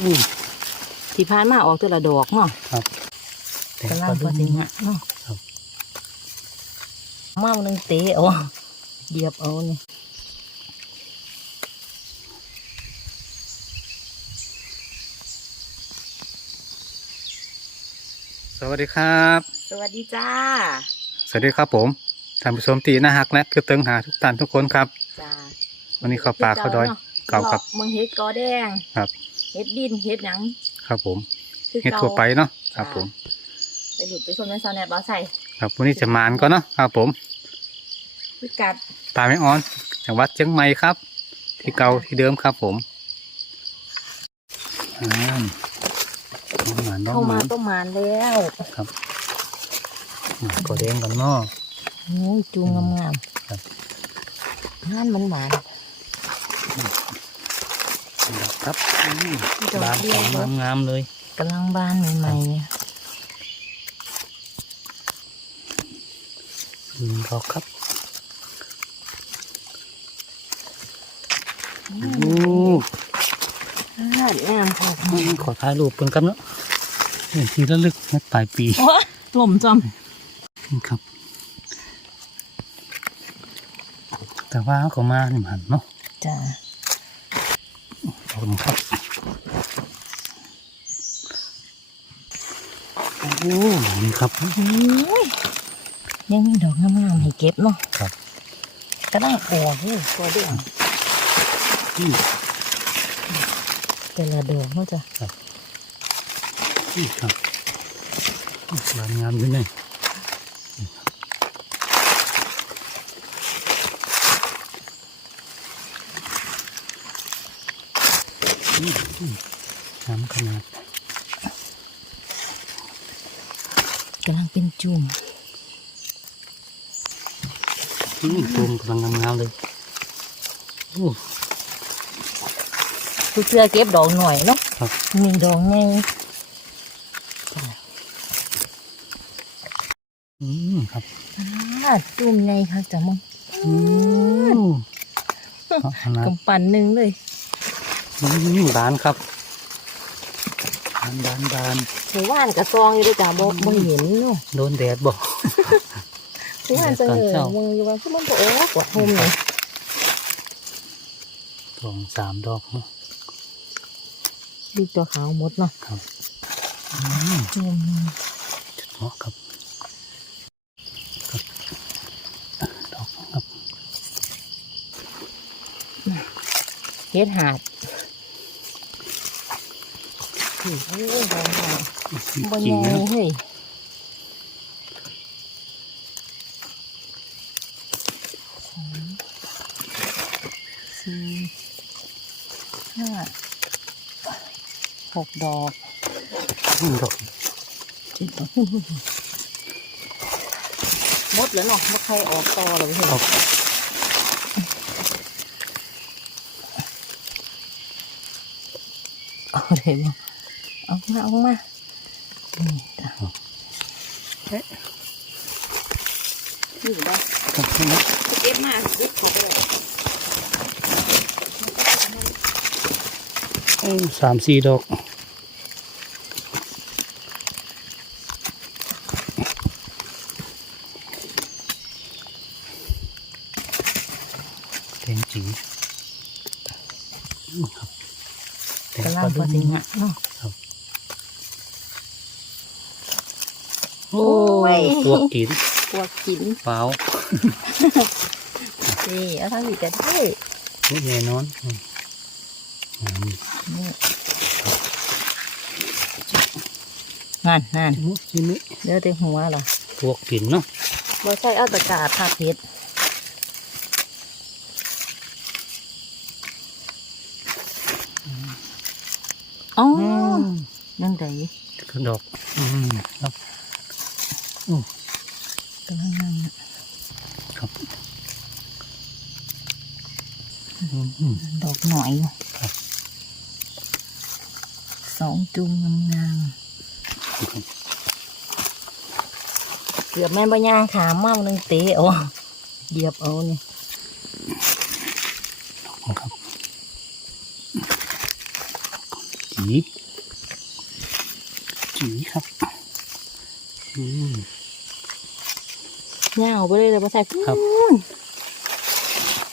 อืมที่ผ่านมาออกตัวละดอกเนาะครับแต่กำลัก็งพดูอถึงอะเนาะครับมาหนึ่งเตะเอาเหยียบเอานี่สวัสดีครับ สวัสดีจ้า สวัสดีครับผมท่านผู้ชมตีน่าฮักและคือเติงหาทุกท่านทุกคนครับ จ้า วันนี้เข้าป่าเข้าดอยเก่าครับเมืองเฮ็ดกอแดงครับ เฮ็ดดินเฮ็ดหยังครับผมคือเฮ็ดเก่าทั่วไปเนาะครับจ้าผม ไปหลุดไปชนแม่ซาวแนบเอาใส่ครับวันนี้จะมานก็เนาะครับผมพิกัดตาไม่อ่อนจังหวัดเชียงใหม่ครับ ที่เก่าที่เดิมครับผมอ่าน้องหมานน้องเข้าหมามาต้มมานแล้วครับอ่าก็เด้งกันเนาะ โอ้ยจูงงามครับ ๆนั่นมันหวาน ครับอืมดอกบานเดีขยวองเนอะงามๆเลยกำลังบานใหม่ๆเนี่ยอืมดอกครับอืโอ้มงามงามพออืมขอถ่ายรูปเป็นกันเนาะเห็นทีละลึกในปลายปีโอ้ยหล่มจอมครับ แต่ว่าเขามานี่มันเนาะจ้า ขอบคุณครับโอ้นี่ครับโอ้ยยังมีดอกงามๆให้เก็บเนาะครับ ก็ได้ออกเลยตัวเดียวอืมแต่ละดอกเนาะจ้ะนี่ครับบานงามอยู่เนี่ย อืมอืมงามขนาดกำลังเป็นจุ่มอืมตูมกำลังงามๆเลยโอ้คือเสื้อเก็บดอกหน่อยเนาะครับมีดอกไงอืมครับอ่าจุ่มไงค่ะจ้ะมึงอืมเอาขนาดกำปั่นหนึ่งเลยอืม บานครับบานบานบานหมู่บ้านกระซองอยู่ด้วยจ้ะบ่บ่เห็นเนาะโดนแดดบ่หมู่บ้านจะเหตอนนื่เช้าอยมึงอยู่ว่าคือมันบ่ออกกว่าโฮมเลยสองสามดอกเนาะดีตัวขาวหมดเนาะครับอืมจุ่มจุดเหมาะครับครับดอกครับเฮ็ดหาด โอ้ยดอกหน่อยบ่จริใหงญ่นะเฮ้ยสี่ห้าหกดอกอืมดอกเจ็ดดอกหมดแล้วเนาะบ่ใครออกต่อแล้วเห็นครับเอาเลยบ่เอามาเอามานี่จ้ะนี่ได้ครับนี่นะเก็บมาดึกเขาไปเลยอืมสามสี่ดอกแดงจีอืมครับแดงกำลัปงลาพดุอกถึงอะเนาะ โอ้ยตัวกินพวกกินเปล่านี่เอาทั้งนี้ก็ได้นี่แน่นอนอืมอืมนี่นั่นนั่นชิ้นนี้ชิ้นนี้เดี๋ยวแต่หัวล่ะพวกกินเนาะบ่ใช่เอาตะกร้าผ้าเพชรอ๋อนั่นไดกระดอกอืมครับ กำลังนั่งน่ะครับอืมอืมดอกหน่อยอยู่ครับสองจุ่มงามครับๆเกือบแม่นบ่ย่างขามมาหนึงเตะเอาเหยียบเอานี่ครับจีจีครับ อืม เงาไปเลยเลยภาษาครับ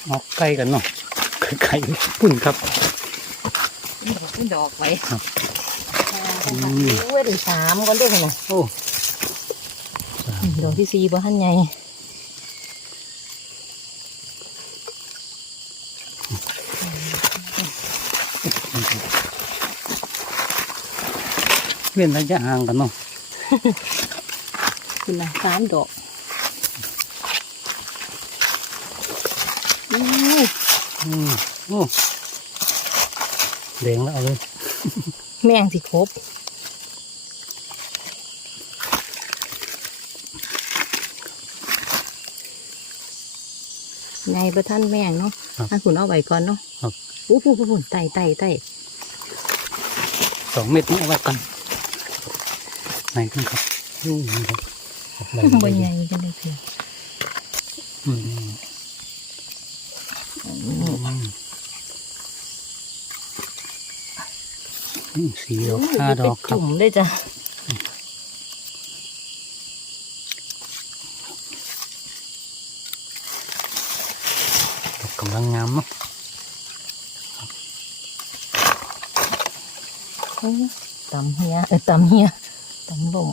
ออกใกล้กันเนาะไก่ปุ่นครับขึ้นดอกไปครับอืมเว้ยถึงสามก่อนด้วยนะโอ้สามดอกที่สี่บ่ทันใหญ่เว้นระยะห่างกันเนาะคุณนะสามดอกอู้ อืมโอ้ แดงแล้วเอาเลย แม่งสิครบไงประท่านแม่งเนาะท่านขุนเอาไว้ก่อนเนาะครับอู้พูพูพูไต่ไต่ไต่สองเม็ดนี้เอาไว้กันไหนกันครับอืมครับออกได้บนใหญ่กันเลยเพียงอืมอืมอืม สี่ดอกห้าดอกครับจุ่มได้จ้ะดอกกำลังงามเนาะตำเฮียเออตำเฮียตำลม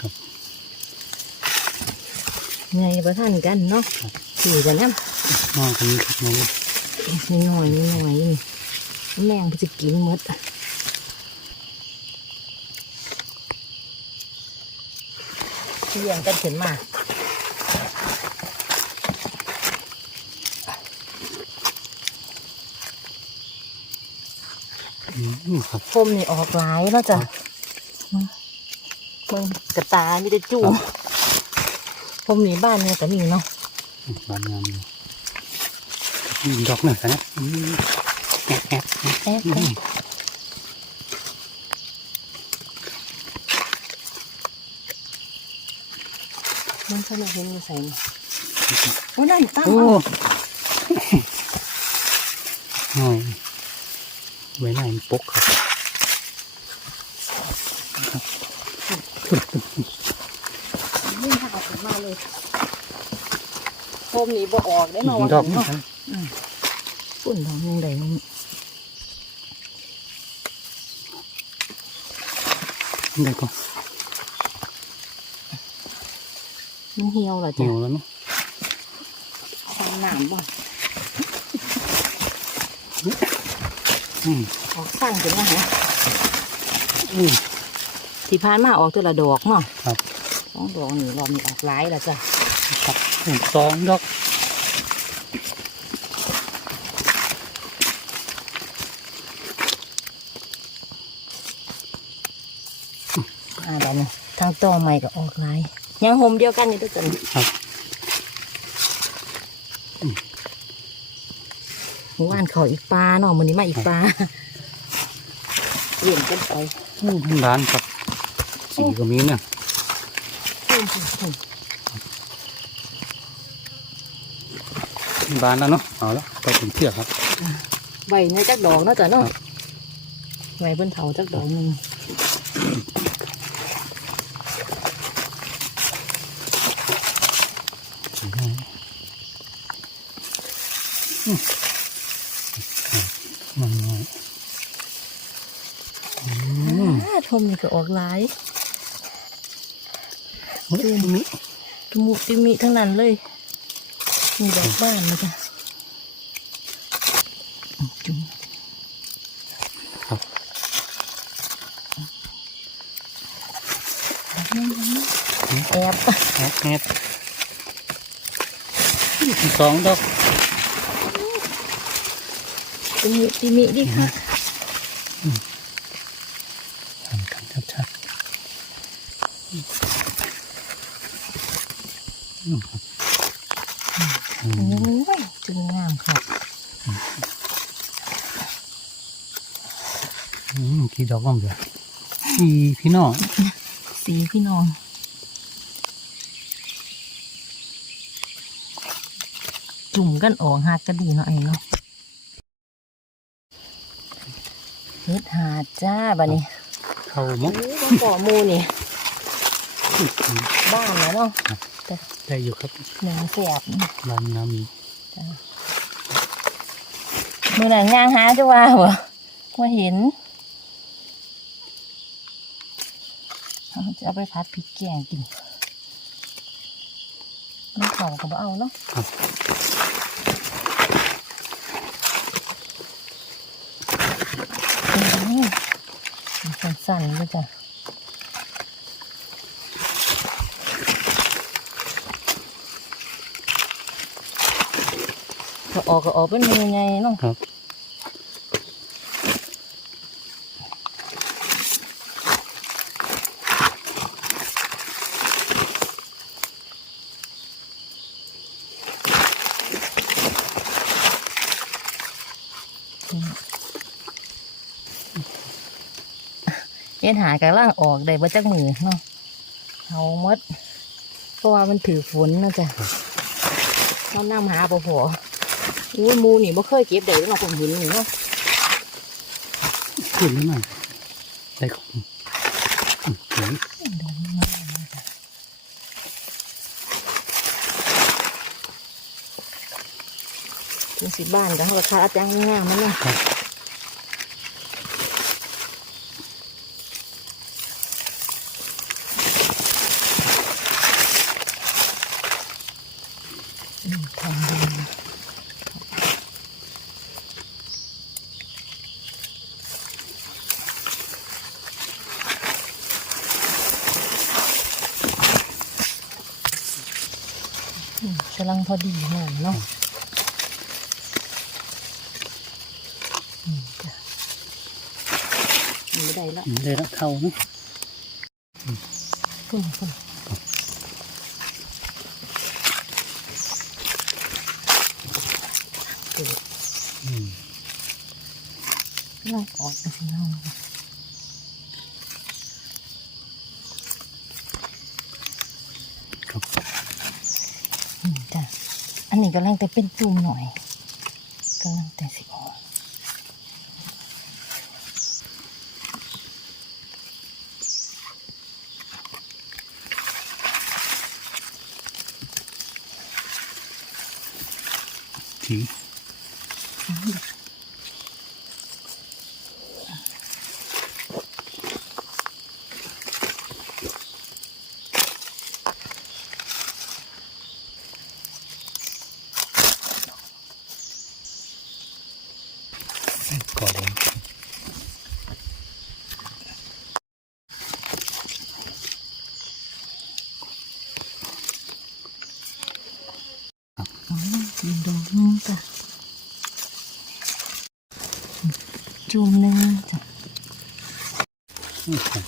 ครับ ไงประท่านกันเนาะสี่กันนะมองกันนี้ครับมองนี่หน่อยนี่หน่อยนี่แมงมันจะกินหมดเลี้ยงกันขึ้นมาอืมครับพมนี่ออกหลายแล้วจ้ะมึงกระตายมีแต่จู่ ครับพมนี่บ้านเนี่ยแต่มีเนาะอืมบานงามอยู่อืมดอกหนึ่งกันนะอืมแอะแอะแอะแอ๊ะอืมมันขนาดเห็นมันใส่นี่โอ้นั่นตั้งโอ้เอาหน่อยไว้ไหนมันปกครับครับพุ่นพุ่นพุ่น ยิ่งถ้าเอาขึ้นมาเลยพ มนี่บ่ออกได้มาวันดอกนี้นี่เนาะครับปุ่นดอกยังไงมันได้ก็มันเหี่ยวเหรอเหนีจ้ะยวแล้วเนาะทำหนามบ่อืมออกสั่งถึงนะฮะอืมที่ผ่านมาออกตัวละดอกเนาะครับสองดอกนี่รอบนี้ออกหลายแล้วจ้ะครับ อืมสองดอกอ่าแบบนี้ทางต่อใหม่ก็ออกหลายยังโฮมเดียวกันนี่ทุกคนครับหมู่บ้านเขาอีกปลาเนาะมันนี้มาอีกปลาเลี้ยงกันไปอืมร้านครับสีก็มีเนี่ย พุ่มพุ่มพุ่ม บานแล้วเนาะเอาละไปถึงเชือกครับใบเนี่ยจักดอกเนาะจ้ะเนาะครับใบบนเถาจักดอกหนึ่งมันน้อยอืมอ่าชมนี่ก็ออกหลายเฮ้ยตรงนี้ตุมุติมิทั้งนั้นเลย มีดอกบ้านนะจ๊ะจุ่มครับแอบแอบแอบสองดอกตุมุติมิดิค่ะหันกันชัดๆอืมครับอื โอ้ ม ยจึงงามค่ะ อืม กี่ดอกบ้างเดี๋ยวสี่พี่น้องสีพี่น้องจุ่มกันออกหักก็ดีเนาะไอ้เนาะเฮ็ดหาดจ้าบัดนี้เข้ามุกโอ้ยต้องก่อหมูนี่บ้านแล้วเนาะได้อยู่ครับหนึ่งแสบบ้านน้ำมีมือหนังย่างหาจะว่าเหรอว่าเห็น เอาไปพัดพริกแกงกินไม่ของก็บ่เอาเนาะสั้นๆเลยจ้ะก็ออกก็ออกเป็นมือไงเนาะครับ เอ็นหากระล่างออกได้บ่จักมือเนาะเอาหมดเพราะว่ามันถือฝนนะจ๊ะเรานำหาบ่พออุ้ยหมูนี่บ่เคยเก็บได้เนาะผมเห็นนี่เนาะขึ้นนิดหน่อยได้ของอืมอืมถึงสิบ้านก็เขาก็คาจังงามมันเนาะครับอืมทำดีอืมกำลังพอดีงามเนาะอืมจ้ะไม่ได้ละอืมได้แล้วเข้าเนอะขึ้น ขึ้นอืมไล่ออกไปสิน้องครับจ้ะอันนี้กำลังแต่เป็นจุ่มหน่อยกำลังแต่สิออก ที ก่อนเลย อ๋อกินดอกนึงจ้ะจุ่มหนึงจ้ะ อื มครับ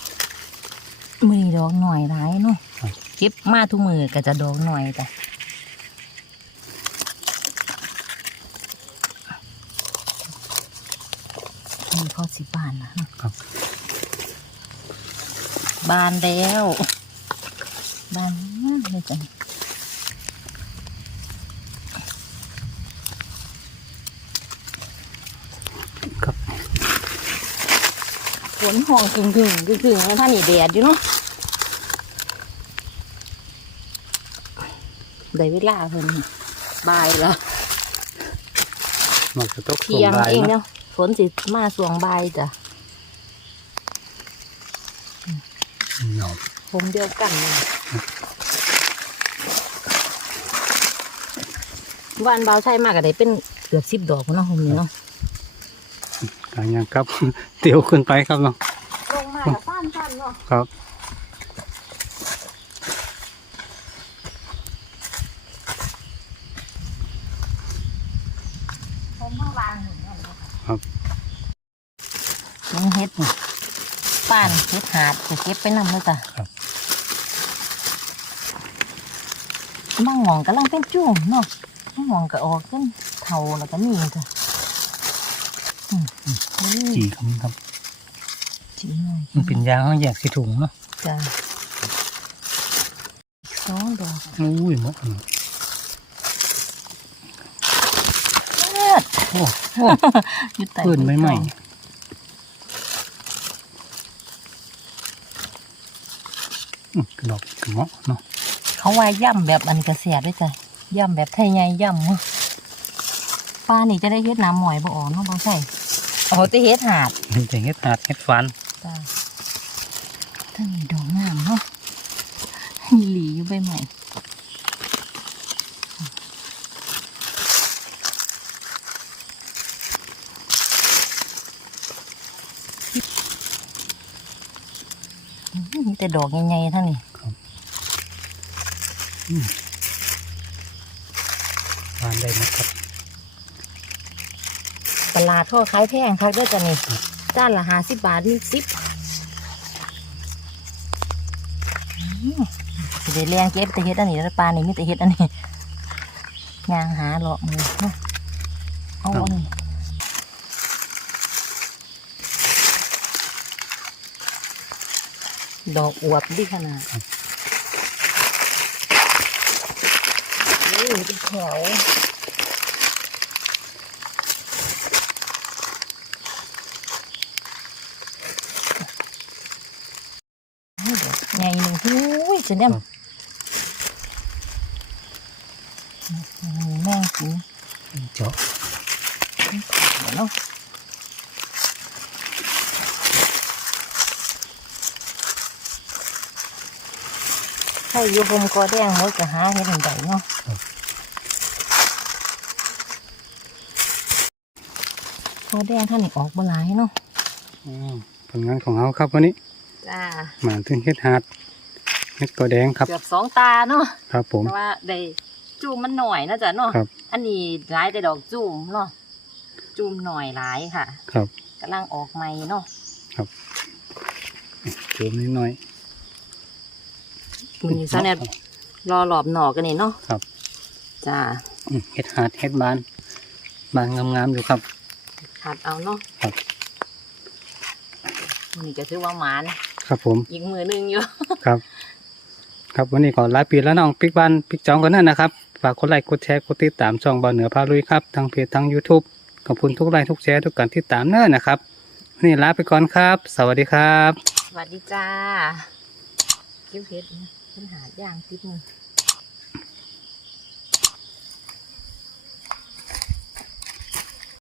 มือดอกหน่อยร้ายเนาะครับเก็บมาทุกมือก็จะดอกหน่อยจ้ะนี่ข้อสิบานนะครับ บานแล้ว บานมากเลยจ้ะ ครับ ฝนห้องกึ่งกึ่งกึ่งกึ่งแล้วท่านนี่แดดอยู่เนาะได้เวลาเพิ่นบ่ายแล้วมันจะตกเที่ยงส่บ่าเองนะเนาะฝนสิมาสวงบ่ายจ้ะหนอมผมเดียวกันเลยวันเบาใช่มากก็ได้เป็นเกือบสิบดอกเนาะผมนี่เนาะ กางยังครับ เตียวขึ้นไปครับเนาะลงมากับสั้นสั้นเนาะครับผมมาวางหนึ่งนั่นเนาะครับยังเฮ็ดนี่ป้านเฮ็ดหาดจะเก็บไปนำเลยจ้ะครับบางหมองกำลังเป็นจุ่มเนาะบางหมองก็ออกขึ้นเท่าแล้วก็นี่จ้ะอื จีขมิ้ครับ จีหน่ยมันเป็นยางแยกใส่ถุงเนาะจ้าสองดอกอุ้ยมดโอ้โหเพื่อนใหม่กระดอกกระเมาะเนาะเขาว่าย่ำแบบอันกระเสียด้วยจ้ะย่ำแบบไทยไงย่ำปลานี่จะได้เฮ็ดน้ำหมอยบ่ออเนาะบ่ใช่ เอาแต่เฮ็ดหาดนี่จะเฮ็ดหาดเฮ็ดฟันจ้าถ้ามีดอกงามเนาะมีหลีอยู่ใบใหม่มีแต่ดอกใหญ่ๆเท่านี้ฟานได้นะครับต ลาดเขาขายแพงคักเด้วยจ้ะนี่จานละห้าสิบบาทนี่สิบสิได้เลี้ยงเก็บแต่เฮ็ดอันนี้แล้วปลานี่มีแต่เฮ็ดอันนี้ยางหาเลาะมือเนาะเอาอันนี้ดอกอวบดีขนาดโอ้ยเป็นแถว ไงหนึ่ง หูยจะเนี่ยแม่งกินเจาะเดี๋ยวเนาะใครอยู่ผมก็แดงหมดก็หาเห็ดใดเนาะก็แดงท่านนี่ออกมาหลายเนาะอืมผลงานของเราครับวันนี้จ้ามาถึงเฮ็ดหาด เฮ็ดกอแดงครับ เกือบสองตาเนาะครับผม แต่ว่าได้จูมมันหน่อยนะจ๊ะเนาะครับ อันนี้หลายแต่ดอกจูมเนาะจูมหน่อยหลายค่ะครับกำลังออกใหม่เนาะจูมนิดหน่อย มันซะเนี่ยรอหลอบหน่อกันนี่เนาะครับ จ้าอืมเฮ็ดหาดเฮ็ดบาน บานงามๆอยู่ครับ ขัดเอาเนาะครับมันนี่ก็ถือว่าหมาน ครับผม อีกมือหนึงอยู่ ครับ ครับวันนี้ขอลาปีแล้วน้องปิกบ้านปิกจองกันนั่นนะครับฝากกดไลค์กดแชร์กดติดตามช่องบาเหนือพาลุยครับทั้งเพจทั้ง YouTube ขอบคุณทุกไลค์ทุกแชร์ทุกการติดตามเน้อนะครับวันนี้ลาไปก่อนครับ สวัสดีครับ สวัสดีจ้าเก็บเห็ดนะปัญหาย่างติดมือ